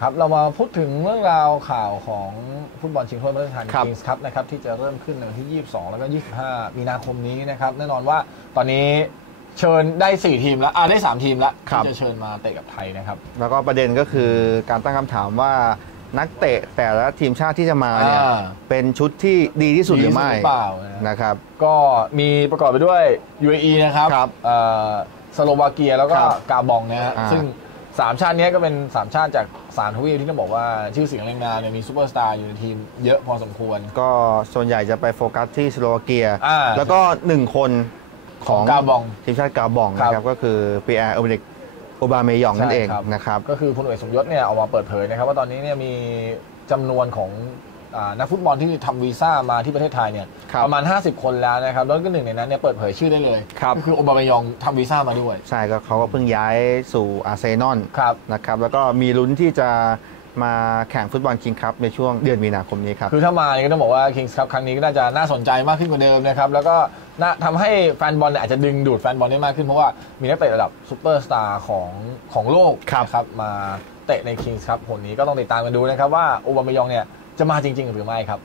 ครับเรามาพูดถึงเรื่องราวข่าวของฟุตบอลชิงถ้วยพระราชทานครับ คิงส์ครับนะครับที่จะเริ่มขึ้นในวันที่ 22 แล้วก็ 25 มีนาคมนี้นะครับแน่นอนว่าตอนนี้เชิญได้ 4 ทีมแล้วอ่าได้ 3 ทีมแล้วครับ ที่จะเชิญมาเตะกับไทยนะครับ แล้วก็ประเด็นก็คือการตั้งคำถามว่านักเตะแต่ละทีมชาติที่จะมาเนี่ยอ่าเป็นชุดที่ดีที่สุดหรือไม่ดีที่สุดหรือเปล่านะ นะครับ ก็มีประกอบไปด้วย UAE นะครับครับเอ่อสโลวาเกียแล้วก็ครับกาบองนะฮะอ่า ซึ่ง 3ชาติเนี้ยก็เป็น3ชาติจากสามทวีปที่ต้องบอกว่าชื่อเสียงเรียงนามเนี่ยมีซูเปอร์สตาร์อยู่ในทีมเยอะพอสมควร ก็ส่วนใหญ่จะไปโฟกัสที่สโลวาเกีย อ่าแล้วก็หนึ่งคนของของกาบองทีมชาติกาบองครับนะครับก็คือปีแอร์โอเบริกโอบาเมยองนั่นเองใช่ครับ นะครับ ก็คือพลเอกสมยศเนี่ยออกมาเปิดเผยนะครับ ว่าตอนนี้เนี่ยมีจำนวนของ อ่านักฟุตบอลที่ทำวีซ่ามาที่ประเทศไทยเนี่ยครับประมาณ 50 คนแล้วนะครับแล้วก็หนึ่งในนั้นเนี่ยเปิดเผยชื่อได้เลยครับ ก็คือโอบามายองทำวีซ่ามาด้วย ใช่ก็เขาก็เพิ่งย้ายสู่อาร์เซนอลครับ นะครับ แล้วก็มีลุ้นที่จะมาแข่งฟุตบอลคิงคัพในช่วงเดือนมีนาคมนี้ครับ คือถ้ามาเนี่ยก็ต้องบอกว่า Kings Cup ครั้งนี้ก็น่าจะน่าสนใจมากขึ้นกว่าเดิมนะครับ แล้วก็น่าทำให้แฟนบอลเนี่ยอาจจะดึงดูดแฟนบอลได้มากขึ้น เพราะว่ามีนักเตะระดับซูเปอร์สตาร์ของของโลกครับ นะครับมาเตะใน Kings Cup ผลนี้ก็ต้องติดตามกันดูนะครับว่าโอบามายองเนี่ย จะมาจริง ๆ หรือไม่ครับ